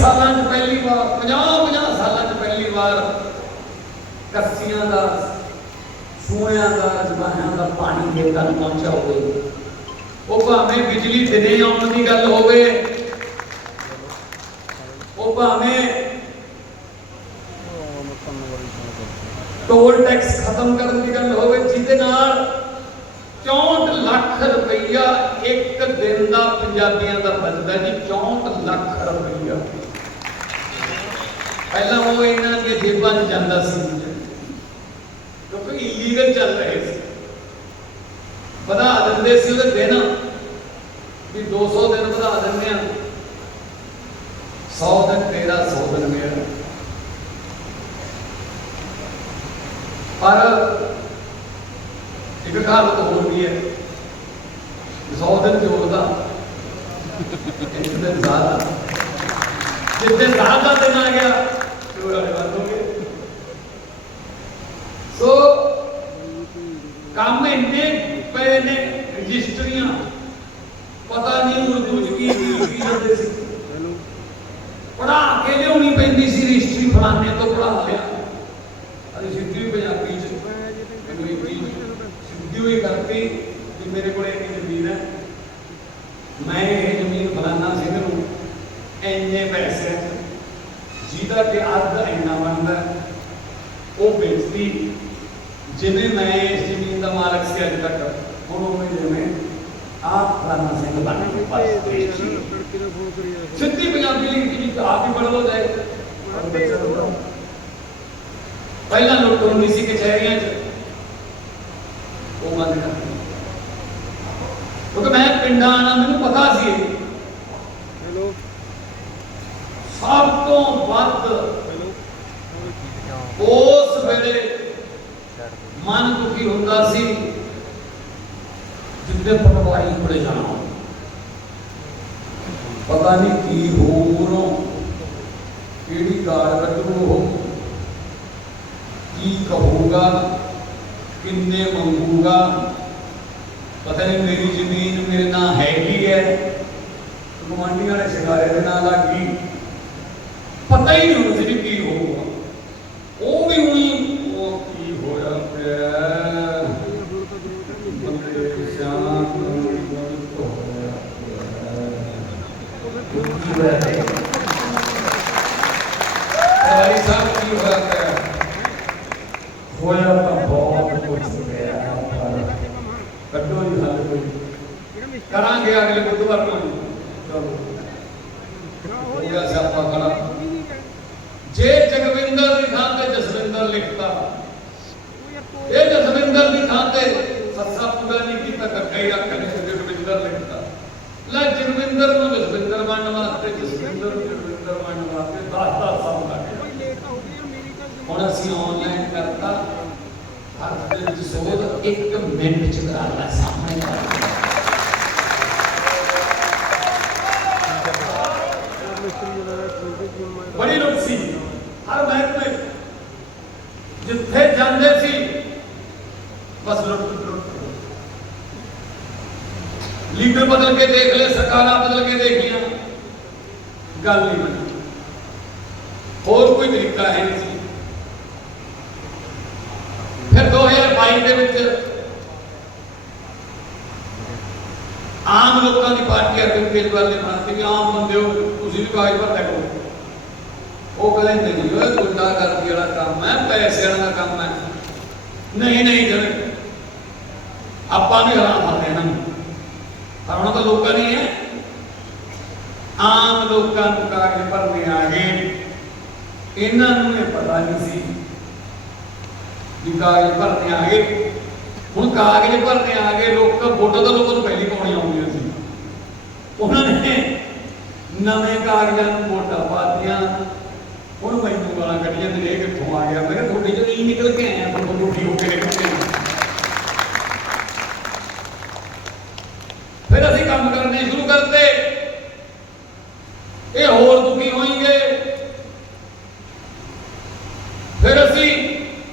ਸਾਲਾਂ 'ਚ ਪਹਿਲੀ ਵਾਰ 50 50 ਸਾਲਾਂ 'ਚ ਪਹਿਲੀ ਵਾਰ ਕੱਸੀਆਂ ਦਾ ਸੂਇਆਂ ਦਾ ਜਵਾਨਾਂ ਦਾ ਪਾਣੀ ਖੇਤਾਂ ਨੂੰ ਪਹੁੰਚਿਆ ਹੋਵੇ। ਉਹ ਭਾਵੇਂ ਬਿਜਲੀ ਦਿਨੇ ਆਉਣ ਦੀ ਗੱਲ ਹੋਵੇ, ਉਹ ਭਾਵੇਂ ਟੋਲ ਟੈਕਸ ਖਤਮ ਕਰਨ ਦੀ ਗੱਲ ਹੋਵੇ, ਜਿਹਦੇ ਨਾਲ 64 ਲੱਖ ਰੁਪਈਆ ਇੱਕ ਦਿਨ ਦਾ ਪੰਜਾਬੀਆਂ ਦਾ ਬਚਦਾ ਜੀ 64 ਲੱਖ ਰੁਪਈਆ। ਪਹਿਲਾਂ ਉਹ ਇਹਨਾਂ ਦੀਆਂ ਜੇਬਾਂ 'ਚ ਜਾਂਦਾ ਸੀ ਕਿਉਂਕਿ ਇਲੀਗਲ ਚੱਲ ਰਹੇ ਸੀ ਵਧਾ ਦਿੰਦੇ ਸੀ ਉਹਦੇ ਦਿਨ ਵੀ 200 ਦਿਨ ਵਧਾ ਦਿੰਦੇ ਆ 100 ਦਿਨ ਤੇਰਾ 100 ਦਿਨ ਮੇਰਾ ਪਰ ਇੱਕ ਕਹਾਵਤ ਹੋਰ ਵੀ ਹੈ 100 ਦਿਨ ਜੋੜਦਾ ਇੱਕ ਦਿਨ ਜ਼ਿਆਦਾ ਜਿਸ ਦਿਨ ਜ਼ਿਆਦਾ ਦਿਨ ਆ ਗਿਆ ਚੋਰ ਵਾਲੇ ਬੰਦ ਸੋ ਕੰਮ ਇੰਨੇ ਪਏ ਨੇ, ਰਜਿਸਟਰੀਆਂ, ਪਤਾ ਨਹੀਂ ਉਰਦੂ ਚ ਕੀ ਕੀ ਜਾਂਦੇ ਸੀ। ਪੜਾ ਕੇ ਲਿਆਉਣੀ ਪੈਂਦੀ ਸੀ ਰਜਿਸਟਰੀ ਫਲਾਣੇ ਤੋਂ ਪੜਾ ਲਿਆ। ਅਸੀਂ ਪੰਜਾਬੀ ਚ, ਅੰਗਰੇਜ਼ੀ ਸਿੱਧੀ ਹੋਈ ਕਰਤੀ ਕਿ ਮੇਰੇ ਕੋਲ ਇੱਕ ਜ਼ਮੀਨ ਹੈ। ਮੈਂ ਇਹ ਜ਼ਮੀਨ ਫਲਾਣਾ ਸਿੰਘ ਨੂੰ ਇੰਨੇ ਪੈਸੇ ਜਿਹਦਾ ਕਿ ਅੱਧ ਇੰਨਾ ਬਣਦਾ ਹੈ, ਉਹ ਵੇਚਦੀ ਜਿਵੇਂ ਮੈਂ ਇਸ ਜ਼ਮੀਨ ਦਾ ਮਾਲਕ ਸੀ ਅੱਜ ਤੱਕ ਹੁਣ ਉਹ ਜਿਵੇਂ ਆਪ ਫਲਾਣਾ ਸਿੰਘ ਬਣ ਕੇ ਬਸ ਸਿੱਧੀ ਪੰਜਾਬੀ ਲਿਖੀ ਜੀ ਆਪ ਹੀ ਪੜ੍ਹ ਲੋ ਜਾਏ ਪਹਿਲਾਂ ਲੁੱਟ ਹੁੰਦੀ ਸੀ ਕਚਹਿਰੀਆਂ 'ਚ। ਉਹ ਬੰਦ ਕਰ। ਕਿਉਂਕਿ ਮੈਂ ਪਿੰਡਾਂ ਆਣਾ ਮੈਨੂੰ ਪਤਾ ਸੀ ਸਭ ਤੋਂ ਵੱਧ ਉਸ ਵੇਲੇ ਮਨ ਦੁਖੀ ਹੁੰਦਾ ਸੀ ਜਿੱਦੇ ਪਟਵਾਰੀ ਕੋਲੇ ਜਾਣਾ ਪਤਾ ਨਹੀਂ ਕੀ ਹੋਰੋਂ ਕਿਹੜੀ ਗਾਲ ਕੱਢੂ ਉਹ ਕੀ ਕਹੂਗਾ ਕਿੰਨੇ ਮੰਗੂਗਾ ਪਤਾ ਨਹੀਂ ਮੇਰੀ ਜ਼ਮੀਨ ਮੇਰੇ ਨਾਂ ਹੈਗੀ ਹੈ ਗੁਆਂਢੀ ਵਾਲੇ ਸ਼ਿਕਾਰੇ ਦੇ ਨਾਂ ਲੱਗ ਗਈ ਪਤਾ ਹੀ ਨਹੀਂ ਹੁੰਦਾ ਸੀ ਵੀ ਕੀ ਹੋਊਗਾ ਉਹ ਵੀ ਹੁਣੀ ਉਹ ਕੀ ਹੋਇਆ ਪਿਆ ਬੰਦੇ ਸ਼ਾਂਤ ਗਲਤ ਹੋਇਆ ਪਿਆ ਸਵਾਰੀ ਸਾਹਿਬ ਕੀ ਹੋਇਆ ਪਿਆ ਹੋਇਆ ਤਾਂ ਬਹੁਤ ਕੁਝ ਪਿਆ ਪਰ ਕੱਢੋ ਹੀ ਹੱਲ ਕੋਈ ਕਰਾਂਗੇ ਅਗਲੇ ਬੁੱਧਵਾਰ ਨੂੰ ਚਲੋ ਹੋ ਗਿਆ ਸਿਆਪਾ ਖੜਾ ਜੇ ਜਗਵਿੰਦਰ ਦੀ ਥਾਂ ਤੇ ਜਸਵਿੰਦਰ ਲਿਖਤਾ ਇਹ ਜਸਵਿੰਦਰ ਦੀ ਥਾਂ ਤੇ ਸੱਸਾ ਪੂਰਾ ਨਹੀਂ ਕੀਤਾ ਕੱਕਾ ਹੀ ਰੱਖ ਕੇ ਜਗਵਿੰਦਰ ਲਿਖਤਾ ਲੈ ਜਗਵਿੰਦਰ ਨੂੰ ਜਸਵਿੰਦਰ ਬਣਨ ਵਾਸਤੇ ਜਸਵਿੰਦਰ ਨੂੰ ਜਗਵਿੰਦਰ ਬਣਨ ਵਾਸਤੇ 10 10 ਸਾਲ ਲੱਗੇ ਹੁਣ ਅਸੀਂ ਆਨਲਾਈਨ ਕਰਤਾ ਹਰ ਦਿਨ ਦੀ ਸੋਧ 1 ਮਿੰਟ ਚ ਕਰਾ ਲੈ ਸਾਹਮਣੇ ਕਰ ਲੈ। ਬੜੀ ਲੁੱਟ ਸੀ ਹਰ ਮਹਿਕਮੇ ਜਿੱਥੇ ਜਾਂਦੇ ਸੀ ਬਸ ਲੁੱਟ ਲੁੱਟ ਲੀਡਰ ਬਦਲ ਕੇ ਦੇਖ ਲੈ ਸਰਕਾਰਾਂ ਬਦਲ ਕੇ ਦੇਖੀਆਂ ਗੱਲ ਨਹੀਂ ਬਣੀ ਹੋਰ ਕੋਈ ਤਰੀਕਾ ਹੈ ਨਹੀਂ ਸੀ ਫਿਰ 2022 ਦੇ ਵਿੱਚ ਆਮ ਲੋਕਾਂ ਦੀ ਪਾਰਟੀ ਨੇ ਬਣਾਤੀ ਵੀ ਆਮ ਬੰਦੇ ਹੋ, ਤੁਸੀਂ ਵੀ ਕਾਗਜ਼ ਭਰਦਾ ਕਰੋ ਉਹ ਕਹਿੰਦੇ, ਨਹੀਂ ਉਹ ਗੁੰਡਾ ਕਰਦੀ ਵਾਲਾ ਕੰਮ ਹੈ, ਪੈਸੇ ਵਾਲਾ ਕੰਮ ਹੈ। ਨਹੀਂ ਨਹੀਂ ਜਦ ਆਪਾਂ ਵੀ ਹਰਾਮ ਆ ਦੇਣਾ ਪਰ ਉਹਨਾਂ ਤਾਂ ਲੋਕਾਂ ਨਹੀਂ ਹੈ ਆਮ ਲੋਕਾਂ ਨੂੰ ਕਾਗਜ਼ ਭਰਨੇ ਆ ਗਏ। ਇਹਨਾਂ ਨੂੰ ਇਹ ਪਤਾ ਨਹੀਂ ਸੀ ਵੀ ਕਾਗਜ਼ ਭਰਨੇ ਆ ਗਏ। ਹੁਣ ਕਾਗਜ਼ ਭਰਨੇ ਆ ਗਏ, ਲੋਕ ਵੋਟਾਂ ਤਾਂ ਲੋਕਾਂ ਨੂੰ ਪਹਿਲੀ ਪਾਉਣੀ ਆਉਂਦੀਆਂ ਸੀ ਉਹਨਾਂ ਨੇ ਨਵੇਂ ਕਾਗਜ਼ਾਂ ਨੂੰ ਵੋਟਾਂ ਪਾਤੀਆਂ। ਹੁਣ ਮੈਨੂੰ ਗਾਲਾਂ ਕੱਢੀਆਂ ਤੇ ਇਹ ਕਿੱਥੋਂ ਆ ਗਿਆ? ਮੈਂ ਕਿਹਾ ਤੁਹਾਡੇ ਚੋਂ ਹੀ ਨਿਕਲ ਕੇ ਆਇਆ ਤੁਹਾਨੂੰ ਰੋਟੀ ਹੋ ਕੇ ਨਿਕਲ ਫਿਰ ਅਸੀਂ ਕੰਮ ਕਰਨੇ ਸ਼ੁਰੂ ਕਰਤੇ। ਇਹ ਹੋਰ ਦੁਖੀ ਹੋਣਗੇ। ਫਿਰ ਅਸੀਂ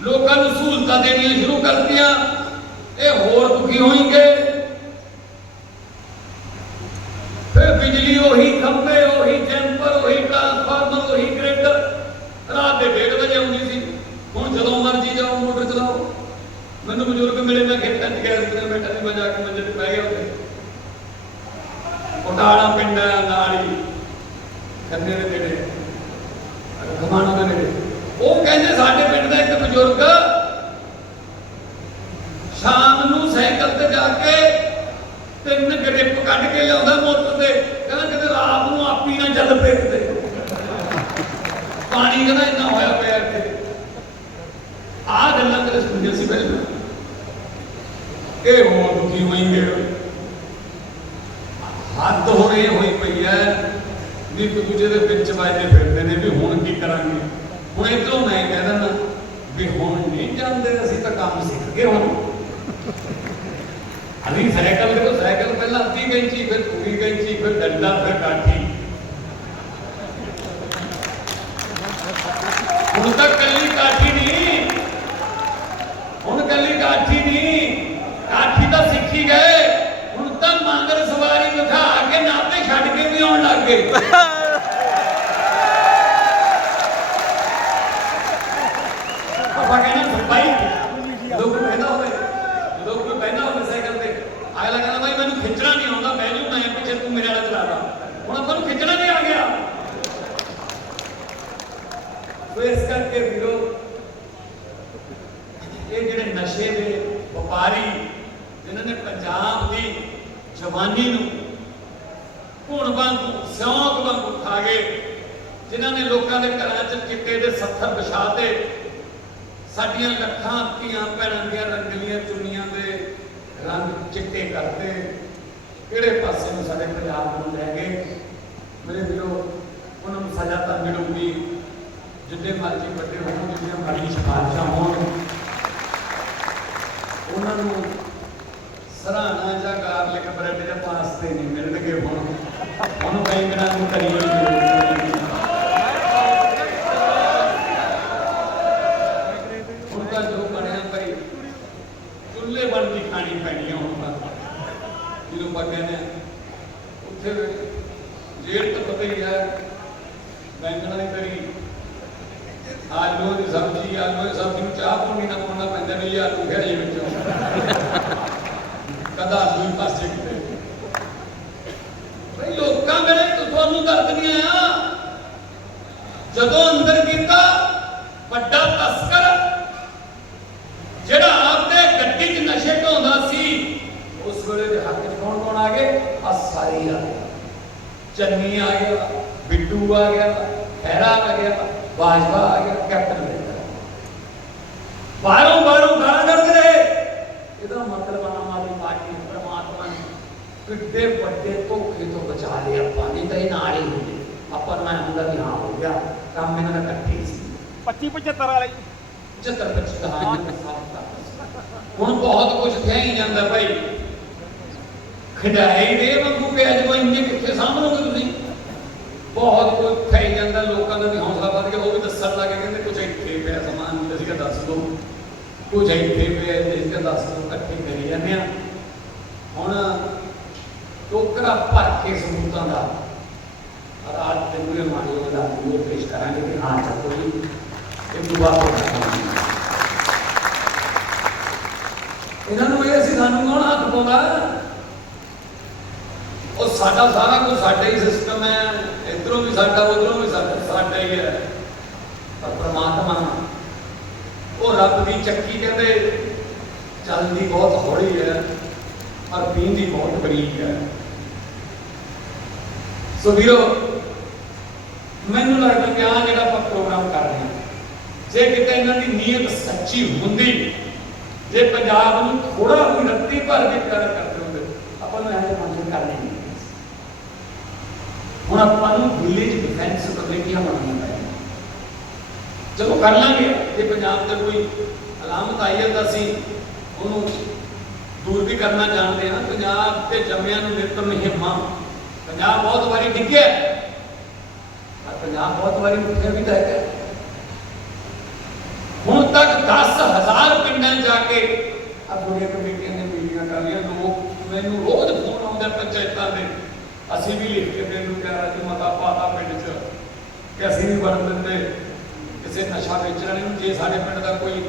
ਲੋਕਾਂ ਨੂੰ ਸਹੂਲਤਾਂ ਦੇਣੀਆਂ ਸ਼ੁਰੂ ਕਰਤੀਆਂ। ਇਹ ਹੋਰ ਦੁਖੀ ਹੋਣਗੇ। ਬਿਜਲੀ ਉਹੀ ਖੰਭੇ ਉਹੀ ਜੈਂਪਰ ਉਹੀ ਟਰਾਂਸਫਾਰਮਰ ਉਹੀ ਗ੍ਰਿਡ ਰਾਤ ਦੇ 1:30 ਵਜੇ ਆਉਂਦੀ ਸੀ। ਹੁਣ ਜਦੋਂ ਮਰਜ਼ੀ ਜਾਓ, ਮੋਟਰ ਚਲਾਓ। ਮੈਨੂੰ ਬਜ਼ੁਰਗ ਮਿਲੇ, ਮੈਂ ਖੇਤਾਂ 'ਚ ਗਿਆ ਸੀ ਬੈਠਾ ਸੀ ਮੈਂ ਕੇ ਮੰਜੇ 'ਤੇ ਬਹਿ ਗਿਆ ਉੱਥੇ। ਉਟਾਲਾ ਪਿੰਡ ਨਾਲੀ ਕੰਨੇ ਦੇ ਨੇੜੇ। ਖਮਾਣਾ ਦੇ ਨੇੜੇ। ਉਹ ਕਹਿੰਦੇ, ਸਾਡੇ ਪਿੰਡ ਦਾ ਇੱਕ ਬਜ਼ੁਰਗ ਸ਼ਾਮ ਨੂੰ ਸਾਈਕਲ ਤੇ ਜਾ ਕੇ ਤਿੰਨ ਗਰੇਪ ਕੱਢ ਕੇ ਲਿਆਉਂਦਾ ਮੋਟਰ ਤੇ। ਕਹਿੰਦਾ ਕਿਤੇ ਰਾਤ ਨੂੰ ਆਪੀ ਨਾ ਚੱਲ ਪਏ ਕਿਤੇ ਪਾਣੀ ਕਹਿੰਦਾ ਇੰਨਾ ਹੋਇਆ ਪਿਆ ਇੱਥੇ। ਆ ਗੱਲਾਂ ਕਦੇ ਸੁਣੀਆਂ ਸੀ ਪਹਿਲਾਂ? ਇਹ ਹੋਰ ਦੁਖੀ ਹੋਈਂਗੇ ਹੱਦ ਹੋ ਰਹੀ ਹੋਈ ਪਈ ਹੈ ਵੀ ਇੱਕ ਦੂਜੇ ਦੇ ਵਿੱਚ ਵੱਜਦੇ ਫਿਰਦੇ ਨੇ ਵੀ ਹੁਣ ਕੀ ਕਰਾਂਗੇ? ਹੁਣ ਇਧਰੋਂ ਮੈਂ ਕਹਿ ਦਿੰਦਾ ਵੀ ਹੁਣ ਨਹੀਂ ਜਾਂਦੇ, ਅਸੀਂ ਤਾਂ ਕੰਮ ਸਿੱਖ ਗਏ ਹੁਣ। ਅਸੀਂ ਸਾਈਕਲ ਦੇ ਸਾਈਕਲ ਪਹਿਲਾਂ ਅੱਧੀ ਕੈਂਚੀ ਫਿਰ ਪੂਰੀ ਕੈਂਚੀ ਫਿਰ ਡੰਡਾ ਫਿਰ ਕਾਠੀ ਹੁਣ ਤਾਂ ਕੱਲੀ ਕਾਠੀ ਨਹੀਂ ਹੁਣ ਕੱਲੀ ਕਾਠੀ ਨਹੀਂ ਕਾਠੀ ਤਾਂ ਸਿੱਖੀ ਗਏ ਹੁਣ ਤਾਂ ਮੰਗਰ ਸਵਾਰੀ ਬਿਠਾ ਕੇ ਨਾਤੇ ਛੱਡ ਕੇ ਵੀ ਆਉਣ ਲੱਗ ਗਏ ਪਾਪਾ ਕਹਿੰਦਾ ਭਾਈ ਲੋਕ ਬਹਿੰਦਾ ਹੋਵੇ ਜਦੋਂ ਕੋਈ ਬਹਿੰਦਾ ਹੋਵੇ ਸਾਈਕਲ ਤੇ ਅਗਲਾ ਕਹਿੰਦਾ ਭਾਈ ਮੈਨੂੰ ਖਿੱਚਣਾ ਨਹੀਂ ਆਉਂਦਾ ਮੈਂ ਜੂ ਮੈਂ ਪਿੱਛੇ ਤੂੰ ਮੇਰੇ ਵਾਲਾ ਚਲਾ ਲਾ ਹੁਣ ਆਪਾਂ ਨੂੰ ਖਿੱਚਣਾ ਨਹੀਂ ਆ ਗਿਆ ਸੋ ਇਸ ਕਰਕੇ ਵੀਰੋ ਇਹ ਜਿਹੜੇ ਨਸ਼ੇ ਦੇ ਵਪਾਰੀ ਜਿਨ੍ਹਾਂ ਨੇ ਪੰਜਾਬ ਦੀ ਜਵਾਨੀ ਨੂੰ ਹੁਣ ਵਾਂਗੂ ਸਿਉਂਕ ਵਾਂਗੂ ਖਾ ਗਏ ਜਿਨ੍ਹਾਂ ਨੇ ਲੋਕਾਂ ਦੇ ਘਰਾਂ 'ਚ ਚਿੱਟੇ ਦੇ ਸੱਥਰ ਸਾਡੀਆਂ ਲੱਖਾਂ ਧੀਆਂ ਭੈਣਾਂ ਦੀਆਂ ਰੰਗਲੀਆਂ ਚੁੰਨੀਆਂ ਦੇ ਰੰਗ ਚਿੱਟੇ ਕਰਦੇ ਕਿਹੜੇ ਪਾਸੇ ਨੂੰ ਸਾਡੇ ਪੰਜਾਬ ਨੂੰ ਲੈ ਗਏ? ਮੇਰੇ ਵੀਰੋ, ਉਹਨਾਂ ਨੂੰ ਸਜ਼ਾ ਤਾਂ ਮਿਲੂਗੀ, ਜਿੱਦੇ ਮਰਜ਼ੀ ਵੱਡੇ ਹੋਣ ਜਿੰਨੀਆਂ ਮਰਜ਼ੀ ਸਿਫਾਰਸ਼ਾਂ ਹੋਣ। ਉਹਨਾਂ ਨੂੰ ਸਰਾਣਾ ਜਾਂ ਗਾਰਲਿਕ ਬ੍ਰੈਡ ਦੇ ਪਾਸਤੇ ਨਹੀਂ ਮਿਲਣਗੇ ਹੁਣ। ਉਹਨੂੰ ਬੈਂਕਰਾਂ ਨੂੰ ਕਰੀ ਹੋਈ ਹੁਣ ਤਾਂ ਜੋ ਬਣਿਆ ਭਾਈ ਚੁੱਲ੍ਹੇ ਬਣ ਦੀ ਖਾਣੀ ਪੈਣੀ ਆ ਹੁਣ ਤਾਂ ਜਿਹਨੂੰ ਆਪਾਂ ਕਹਿੰਦੇ ਆ, ਉੱਥੇ ਜੇਲ੍ਹ ਤਾਂ ਪਤਾ ਹੀ ਹੈ ਬੈਂਕਰਾਂ ਦੀ ਕਰੀ ਆਲੂ ਦੀ ਸਬਜ਼ੀ ਆਲੂ ਦੀ ਸਬਜ਼ੀ ਨੂੰ ਚਾਹ ਪਾਣੀ ਨਾ ਪਾਉਣਾ ਪੈਂਦਾ ਵੀ ਆਲੂ ਘੜੇ ਵਿੱਚੋਂ ਕਦਾ ਦੂਈ ਪਾਸੇ ਕਿਤੇ। ਬਈ ਲੋਕਾਂ ਮੇਰੇ ਤੁਹਾਨੂੰ ਦਰਦ ਨਹੀਂ ਆਇਆ? ਜਦੋਂ ਅੰਦਰ ਕੀਤਾ ਵੱਡਾ ਤਸਕਰ ਜਿਹੜਾ ਆਪਦੇ ਗੱਡੀ 'ਚ ਨਸ਼ੇ ਢੋਂਦਾ ਸੀ ਉਸ ਵੇਲੇ ਦੇ ਹੱਥ 'ਚ ਕੌਣ ਕੌਣ ਆ ਗਏ ਆ ਸਾਰੇ ਆ ਗਏ ਚੰਨੀ ਆ ਗਿਆ ਬਿੱਟੂ ਆ ਗਿਆ ਖੈਰਾ ਆ ਗਿਆ ਬਾਜਵਾ ਆ ਗਿਆ ਕੈਪਟਨ ਅਮਰਿੰਦਰ ਬਾਹਰੋਂ ਬਾਹਰੋਂ ਗਾਲਾਂ ਕੱਢਦੇ ਰਹੇ ਇਹਦਾ ਮਤਲਬ ਆਮ ਆਦਮੀ ਪਾਰਟੀ ਨੂੰ ਪਰਮਾਤਮਾ ਨੇ ਕਿੱਡੇ ਵੱਡੇ ਧੋਖੇ ਤੋਂ ਬਚਾ ਲਿਆ ਆਪਾਂ ਨਹੀਂ ਤਾਂ ਇਹ ਨਾਲ ਹੀ ਹੁੰਦੇ। ਆਪਾਂ ਨੂੰ ਐਂ ਹੁੰਦਾ ਵੀ ਹਾਂ ਹੋ ਗਿਆ। ਕੰਮ ਇਹਨਾਂ ਦਾ ਇਕੱਠੇ ਸੀ। 25 75 ਵਾਲੇ। 75 25 ਦਾ ਹਾਂ ਹੁਣ ਬਹੁਤ ਕੁਝ ਕਹਿ ਹੀ ਜਾਂਦਾ ਭਾਈ। ਖਿਡਾਈ ਦੇ ਵਾਂਗੂ ਪਿਆ ਜਦੋਂ ਇੰਨੇ ਕਿੱਥੇ ਸਾਹਮਣੋਗੇ ਤੁਸੀਂ? ਬਹੁਤ ਕੁਝ ਕਹਿ ਜਾਂਦਾ ਲੋਕਾਂ ਦਾ ਵੀ ਹੌਸਲਾ ਉਹ ਵੀ ਦੱਸਣ ਲੱਗੇ ਕਹਿੰਦੇ ਕੁਝ ਇੱਥੇ ਪਿਆ ਸਮਾਨ ਅਸੀਂ ਕਿਹਾ ਦੱਸ ਦੋ ਕੁਝ ਇੱਥੇ ਪਿਆ ਤੇ ਅਸੀਂ ਦੱਸ ਦੋ ਇਕੱਠੇ ਕਰੀ ਜਾਂਦੇ ਆ। ਹੁਣ ਟੋਕਰਾ ਭਰ ਕੇ ਸਬੂਤਾਂ ਦਾ ਰਾਤ ਦੇ ਮੂਰੇ ਮਾਰੀ ਉਹਦਾ ਉਹ ਪੇਸ਼ ਕਰਾਂਗੇ ਕਿ ਹਾਂ, ਚੱਕੋ ਜੀ, ਇਹ ਦੁਆ ਇਹਨਾਂ ਨੂੰ ਇਹ ਸੀ ਸਾਨੂੰ ਕੌਣ ਹੱਥ ਪਾਉਂਦਾ? ਉਹ ਸਾਡਾ ਸਾਰਾ ਕੁਝ, ਸਾਡਾ ਹੀ ਸਿਸਟਮ ਹੈ। ਇਧਰੋਂ ਵੀ ਸਾਡਾ, ਉਧਰੋਂ ਵੀ ਸਾਡਾ ਸਾਡਾ ਹੀ ਹੈ ਪਰ ਪ੍ਰਮਾਤਮਾ ਉਹ ਰੱਬ ਦੀ ਚੱਕੀ ਕਹਿੰਦੇ ਚੱਲਦੀ ਬਹੁਤ ਹੌਲੀ ਹੈ, ਪਰ ਪੀਂਦੀ ਬਹੁਤ ਬਰੀਕ ਹੈ। ਸੋ ਵੀਰੋ, ਮੈਨੂੰ ਲੱਗਦਾ ਕਿ ਆਹ ਜਿਹੜਾ ਆਪਾਂ ਪ੍ਰੋਗਰਾਮ ਕਰ ਰਹੇ ਹਾਂ, ਜੇ ਕਿਤੇ ਇਹਨਾਂ ਦੀ ਨੀਅਤ ਸੱਚੀ ਹੁੰਦੀ, ਜੇ ਪੰਜਾਬ ਨੂੰ ਥੋੜਾ ਵੀ ਰੱਤੀ ਭਰ ਕੇ ਪਿਆਰ ਕਰਦੇ ਹੁੰਦੇ, ਆਪਾਂ ਨੂੰ ਇਹੋ ਫੰਕਸ਼ਨ ਕਰਨੇ ਨਹੀਂ। ਹੁਣ ਆਪਾਂ ਨੂੰ ਵਿਲੇਜ ਡਿਫੈਂਸ ਕਮੇਟੀਆਂ ਬਣਾਉਣੀਆਂ ਪੈਣੀਆਂ ਚਲੋ ਕਰ ਲਾਂਗੇ, ਜੇ ਪੰਜਾਬ ਤੇ ਕੋਈ ਅਲਾਮਤ ਆਈ ਹੈ ਤਾਂ ਉਹਨੂੰ ਦੂਰ ਵੀ ਕਰਨਾ ਜਾਣਦੇ ਹਾਂ ਪੰਜਾਬ ਤੇ ਜੰਮਿਆਂ ਨੂੰ ਨਿਤ ਮਹਿਮਾ। ਪੰਜਾਬ ਬਹੁਤ ਵਾਰੀ ਡਿੱਗਿਆ। ਪਰ ਪੰਜਾਬ ਬਹੁਤ ਵਾਰੀ ਉੱਠਿਆ ਵੀ ਤਾਂ ਹੈ ਹੁਣ ਤੱਕ 10000 ਪਿੰਡਾਂ ਜਾ ਕੇ ਆ ਬੁੜੀਆਂ ਕਮੇਟੀਆਂ ਨੇ ਮੀਟਿੰਗਾਂ ਕਰ ਲਈਆਂ। ਲੋਕ ਮੈਨੂੰ ਰੋਜ਼ ਫੋਨ ਆਉਂਦੇ ਪੰਚਾਇਤਾਂ ਦੇ। ਅਸੀਂ ਵੀ ਲਿਖ ਕੇ ਮੈਨੂੰ ਕਹਿ ਰਹੇ ਮਤਾ ਪਾਤਾ ਪਿੰਡ 'ਚ ਕਿ ਅਸੀਂ ਵੀ ਵਰਤ ਦਿੰਦੇ। ਕਿਸੇ ਨਸ਼ਾ ਵੇਚਣ ਨੂੰ, ਜੇ ਸਾਡੇ ਪਿੰਡ ਦਾ ਕੋਈ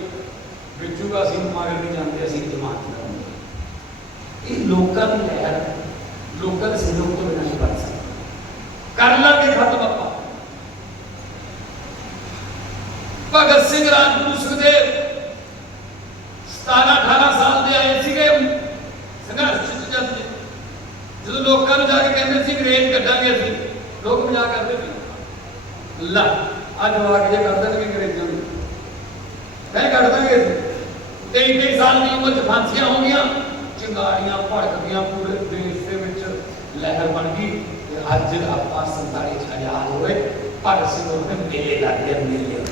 ਵੇਚੂਗਾ ਅਸੀਂ ਮਗਰ ਨਹੀਂ ਜਾਂਦੇ ਅਸੀਂ ਜਮਾਤ ਕਰਾਂਗੇ ਇਹ ਲੋਕਾਂ ਦੀ ਲਹਿਰ ਲੋਕਾਂ ਦੇ ਸਹਿਯੋਗ ਤੋਂ ਬਿਨਾਂ ਨਹੀਂ ਬਣ ਸਕਦੀ ਕਰ ਲਾਂਗੇ ਖਤਮ ਆਪਾਂ ਭਗਤ ਸਿੰਘ ਰਾਜਗੁਰੂ ਸੁਖਦੇਵ 17 18 ਸਾਲ ਦੇ ਆਏ ਸੀਗੇ ਸੰਘਰਸ਼ ਚ ਜਦ ਜਦੋਂ ਲੋਕਾਂ ਨੂੰ ਜਾ ਕੇ ਕਹਿੰਦੇ ਸੀ ਅੰਗਰੇਜ਼ ਕੱਢਾਂਗੇ ਅਸੀਂ ਲੋਕ ਮਜ਼ਾਕ ਕਰਦੇ ਸੀ ਲਾ ਅੱਜ ਵਾਕ ਜੇ ਕਰ ਦੇਣਗੇ ਅੰਗਰੇਜ਼ਾਂ ਨੂੰ ਮੈਂ ਕੱਢ ਦਾਂਗੇ ਅਸੀਂ ਤੇਈ ਤੇਈ ਸਾਲ ਦੀ ਉਮਰ ਚ ਫਾਂਸੀਆਂ ਹੋ ਗਈਆਂ ਚਿੰਗਾਰੀਆਂ ਭੜਕਦੀਆਂ ਪੂਰੇ ਦੇਸ਼ ਦੇ ਵਿੱਚ ਲਹਿਰ ਬਣ ਗਈ ਤੇ ਅੱਜ ਆਪਾਂ 47 ਚ ਆਜ਼ਾਦ ਹੋਏ ਭਗਤ ਸਿੰਘ ਉਹਨੇ ਮੇਲੇ ਲੱਗਦੇ ਮੇਲੇ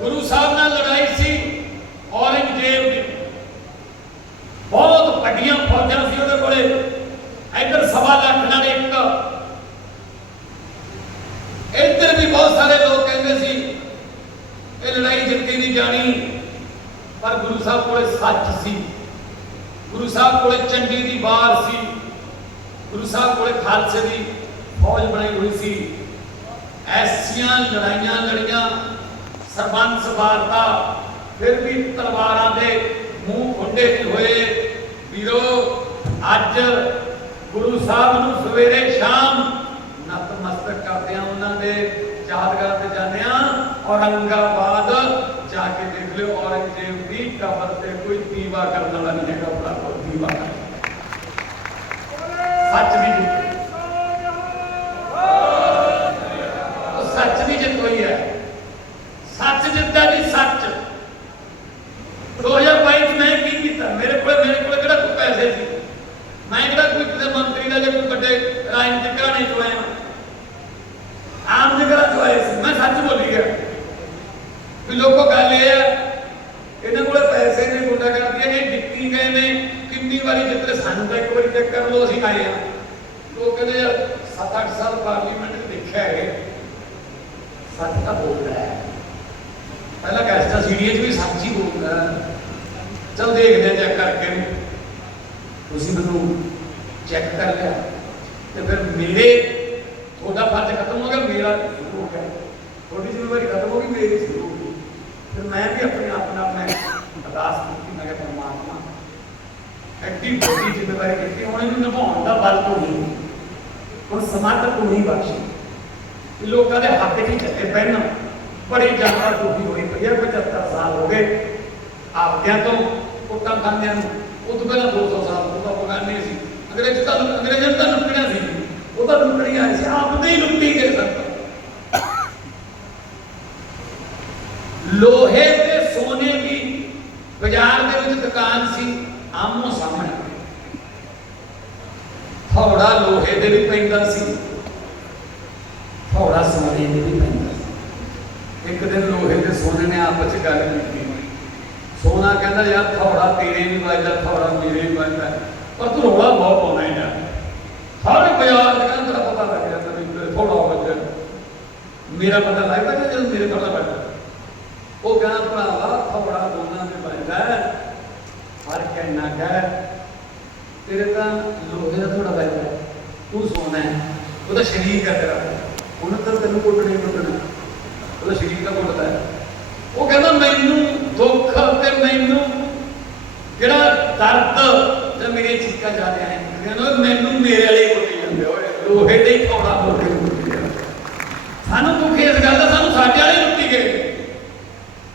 ਗੁਰੂ ਸਾਹਿਬ ਨਾਲ ਲੜਾਈ ਸੀ ਔਰੰਗਜ਼ੇਬ ਦੀ ਬਹੁਤ ਵੱਡੀਆਂ ਫੌਜਾਂ ਸੀ ਉਹਦੇ ਕੋਲੇ। ਇੱਧਰ ਸਵਾ ਲੱਖ ਨਾਲ ਇੱਕ। ਇੱਧਰ ਵੀ ਬਹੁਤ ਸਾਰੇ ਲੋਕ ਕਹਿੰਦੇ ਸੀ ਇਹ ਲੜਾਈ ਜਿੱਤੀ ਨਹੀਂ ਜਾਣੀ, ਪਰ ਗੁਰੂ ਸਾਹਿਬ ਕੋਲੇ ਸੱਚ ਸੀ। ਗੁਰੂ ਸਾਹਿਬ ਕੋਲੇ ਚੰਡੀ ਦੀ ਬਾਰ ਸੀ। ਗੁਰੂ ਸਾਹਿਬ ਕੋਲੇ ਖਾਲਸੇ ਦੀ ਫੌਜ ਬਣਾਈ ਹੋਈ ਸੀ। ਐਸੀਆਂ ਲੜਾਈਆਂ ਲੜੀਆਂ, ਸਰਬੰਸ ਵਾਰਤਾ, ਫਿਰ ਵੀ ਤਲਵਾਰਾਂ ਦੇ ਮੂੰਹ ਖੁੱਡੇ ਵੀ ਹੋਏ। ਵੀਰੋ, ਅੱਜ ਗੁਰੂ ਸਾਹਿਬ ਨੂੰ ਸਵੇਰੇ ਸ਼ਾਮ ਨਤਮਸਤਕ ਕਰਦੇ ਆ ਉਹਨਾਂ ਦੇ ਯਾਦਗਾਰ ਤੇ ਜਾਂਦੇ ਆ ਔਰੰਗਾਬਾਦ ਜਾ ਕੇ ਦੇਖ ਲਿਓ, ਔਰੰਗਜ਼ੇਬ ਦੀ ਕਬਰ ਤੇ ਕੋਈ ਦੀਵਾ ਕਰਨ ਵਾਲਾ ਨਹੀਂ ਹੈਗਾ ਬੜਾ ਕੋਈ ਦੀਵਾ ਕਰਨ ਸੱਚ ਦੀ ਜਿੱਤ। ਸੱਚ ਦੀ ਜਿੱਤ ਹੋਈ ਹੈ ਸੱਚ ਜਿੱਤਦਾ ਜੀ ਸੱਚ 2022 ਚ ਮੈਂ ਕੀ ਕੀਤਾ ਮੇਰੇ ਕੋਲ ਮੇਰੇ ਕੋਲ ਕਿਹੜਾ ਕੋਈ ਪੈਸੇ ਸੀ ਮੈਂ ਕਿਹੜਾ ਕੋਈ ਕਿਸੇ ਮੰਤਰੀ ਦਾ ਜਾਂ ਕੋਈ ਵੱਡੇ ਰਾਜਨੀਤਿਕ ਘਰਾਣੇ ਚੋਂ ਆਇਆ ਆਮ ਜਗ੍ਹਾ ਚੋਂ ਆਏ ਸੀ ਮੈਂ ਸੱਚ ਬੋਲੀ ਗਿਆ ਵੀ ਲੋਕੋ ਗੱਲ ਇਹ ਹੈ ਇਹਨਾਂ ਕੋਲ ਪੈਸੇ ਨੇ ਗੁੰਡਾ ਕਰਦੀਆਂ ਨੇ ਜਿੱਤੀ ਗਏ ਨੇ ਕਿੰਨੀ ਵਾਰੀ ਜਿੱਤੇ ਸਾਨੂੰ ਤਾਂ ਇੱਕ ਵਾਰੀ ਚੈੱਕ ਕਰ ਲਓ ਅਸੀਂ ਆਏ ਆ ਲੋਕ ਕਹਿੰਦੇ ਯਾਰ 7-8 ਸਾਲ ਪਾਰਲੀਮੈਂਟ ਚ ਦੇਖਿਆ ਹੈ ਸੱਚ ਤਾਂ ਬੋਲਦਾ ਹੈ ਪਹਿਲਾਂ ਕੈਸਟਾ ਸੀਡੀਆਂ 'ਚ ਵੀ ਸੱਚ ਹੀ ਬੋਲਦਾ ਹੈ। ਚਲ ਦੇਖਦੇ ਆ ਚੈੱਕ ਕਰਕੇ ਤੁਸੀਂ ਮੈਨੂੰ ਚੈੱਕ ਕਰ ਲਿਆ ਤੇ ਫਿਰ ਮੇਰੇ ਤੁਹਾਡਾ ਫਰਜ਼ ਖਤਮ ਹੋ ਗਿਆ ਮੇਰਾ ਸ਼ੁਰੂ ਹੋ ਗਿਆ ਤੁਹਾਡੀ ਜ਼ਿੰਮੇਵਾਰੀ ਖਤਮ ਹੋ ਗਈ ਮੇਰੀ ਸ਼ੁਰੂ ਹੋ ਗਈ ਫਿਰ ਮੈਂ ਵੀ ਆਪਣੇ ਆਪ ਨਾਲ ਆਪਣੇ ਅਰਦਾਸ ਕੀਤੀ, ਮੈਂ ਕਿਹਾ ਪਰਮਾਤਮਾ, ਐਡੀ ਵੱਡੀ ਜ਼ਿੰਮੇਵਾਰੀ ਕੀਤੀ ਹੁਣ ਇਹਨੂੰ ਨਿਭਾਉਣ ਦਾ ਬਲ ਤੋਂ ਨਹੀਂ। ਹੁਣ ਸਮਰਥ ਤੋਂ ਨਹੀਂ ਬਖਸ਼ੀ। ਲੋਕਾਂ ਦੇ ਹੱਕ 'ਚ ਚੱਲੇ ਪੈਣ। ਬੜੀ ਜਨਤਾ ਦੁਖੀ ਹੋਈ 75 ਸਾਲ ਹੋ ਗਏ। ਆਪਦਿਆਂ ਤੋਂ ਕੁੱਟਾਂ ਖਾਂਦਿਆਂ ਨੂੰ। ਉਹ ਤੋਂ ਪਹਿਲਾਂ 200 ਸਾਲ ਉਹ ਤਾਂ ਪਗਾਨੇ ਸੀ। ਅੰਗਰੇਜ਼ ਤਾਂ ਅੰਗਰੇਜ਼ਾਂ ਤਾਂ ਲੁੱਟਣਿਆ ਸੀ। ਉਹ ਤਾਂ ਲੁੱਟਣੀਆਂ ਸੀ। ਆਪਦੇ ਹੀ ਲੁੱਟੀ ਗਏ ਸਭ ਲੋਹੇ ਤੇ ਸੋਨੇ ਦੀ ਬਾਜ਼ਾਰ ਦੇ ਵਿੱਚ ਸੀ ਆਮੋ ਸਾਹਮਣੇ। ਥੋੜਾ ਲੋਹੇ ਦੇ ਵੀ ਪੈਂਦਾ ਸੀ। ਥੋੜਾ ਸੋਨੇ ਦੇ ਵੀ ਪੈਂਦਾ ਸੀ। ਇੱਕ ਦਿਨ ਲੋਹੇ ਤੇ ਸੋਨੇ ਨੇ ਆਪਸ ਵਿੱਚ ਗੱਲ ਕੀਤੀ। ਸੋਨਾ ਕਹਿੰਦਾ, ਯਾਰ ਥੋੜਾ ਤੇਰੇ ਵੀ ਵੱਜਦਾ ਥੋੜਾ ਮੇਰੇ ਵੀ ਵੱਜਦਾ। ਪਰ ਤੂੰ ਰੋਲਾ ਬਹੁਤ ਪਾਉਂਦਾ ਹੈ ਯਾਰ। ਸਾਰੇ ਬਾਜ਼ਾਰ ਦੇ ਕਹਿੰਦਾ ਪਤਾ ਲੱਗ ਜਾਂਦਾ ਵੀ ਥੋੜਾ ਵੱਜਦਾ ਮੇਰਾ ਪਤਾ ਲੱਗਦਾ ਕਿ ਜਦੋਂ ਮੇਰੇ ਪਤਾ ਲੱਗਦਾ ਉਹ ਕਹਿੰਦਾ ਭਰਾਵਾ ਥੋੜਾ ਦੋਨਾਂ ਦੇ ਵੱਜਦਾ ਫ਼ਰਕ ਤੇਰੇ ਤਾਂ ਲੋਹੇ ਦਾ ਥੋੜਾ ਵੱਜਦਾ ਤੂੰ ਸੋਨਾ ਹੈ। ਉਹਦਾ ਸਰੀਰ ਹੈ ਤੇਰਾ। ਉਹਨੇ ਤਾਂ ਤੈਨੂੰ ਕੁੱਟਣਾ ਹੀ ਕੁੱਟਣਾ। ਉਹਦਾ ਸਰੀਰ ਦਾ ਕੁੱਟਦਾ ਹੈ। ਉਹ ਕਹਿੰਦਾ, ਮੈਨੂੰ ਦੁੱਖ ਤੇ ਮੈਨੂੰ ਜਿਹੜਾ ਦਰਦ ਤੇ ਮੇਰੇ ਚੀਕਾਂ ਜਾਂਦੇ ਆਏ ਕਹਿੰਦਾ, ਮੈਨੂੰ ਮੇਰੇ ਵਾਲੇ ਕੁੱਟੀ ਜਾਂਦੇ ਓਏ ਲੋਹੇ ਦੇ ਹੀ ਥੋੜਾ ਬੋਲਦੇ ਕੁੱਟੀ ਜਾਂਦੇ ਸਾਨੂੰ ਦੁੱਖ ਇਸ ਗੱਲ ਦਾ ਸਾਨੂੰ ਸਾਡੇ ਵਾਲੇ ਲੁੱਟੀ ਗਏ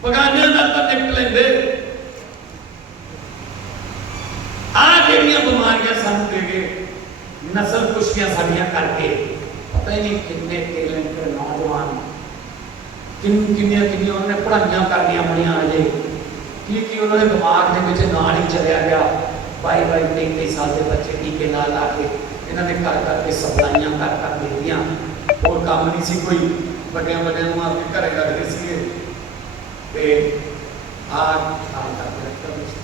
ਬਗਾਨਿਆਂ ਨਾਲ ਤਾਂ ਨਿਪਟ ਲੈਂਦੇ ਆ ਜਿਹੜੀਆਂ ਬਿਮਾਰੀਆਂ ਸਾਨੂੰ ਦੇ ਗਏ ਨਸਲ ਕੁਸ਼ੀਆਂ ਸਾਡੀਆਂ ਕਰਕੇ ਪਤਾ ਹੀ ਨਹੀਂ ਕਿੰਨੇ ਟੈਲੈਂਟ ਨੌਜਵਾਨ ਕਿੰਨ ਕਿੰਨੀਆਂ ਕਿੰਨੀਆਂ ਉਹਨਾਂ ਨੇ ਪੜ੍ਹਾਈਆਂ ਕਰਨੀਆਂ ਹੋਣੀਆਂ ਅਜੇ ਕੀ ਕੀ ਉਹਨਾਂ ਦੇ ਦਿਮਾਗ ਦੇ ਵਿੱਚ ਨਾਲ ਹੀ ਚਲਿਆ ਗਿਆ ਬਾਈ ਬਾਈ ਤੇਈ ਤੇਈ ਸਾਲ ਦੇ ਬੱਚੇ ਟੀਕੇ ਲਾ ਲਾ ਕੇ ਇਹਨਾਂ ਨੇ ਕਰ ਕਰਕੇ ਸਪਲਾਈਆਂ ਕਰ ਕਰ ਦਿੱਤੀਆਂ ਹੋਰ ਕੰਮ ਨਹੀਂ ਸੀ ਕੋਈ ਵੱਡਿਆਂ ਵੱਡਿਆਂ ਨੂੰ ਆਪਣੇ ਘਰੇ ਰੱਖਦੇ ਸੀਗੇ ਤੇ ਆ ਕੰਮ ਕਰਦੇ ਰੱਖਦੇ ਸੀ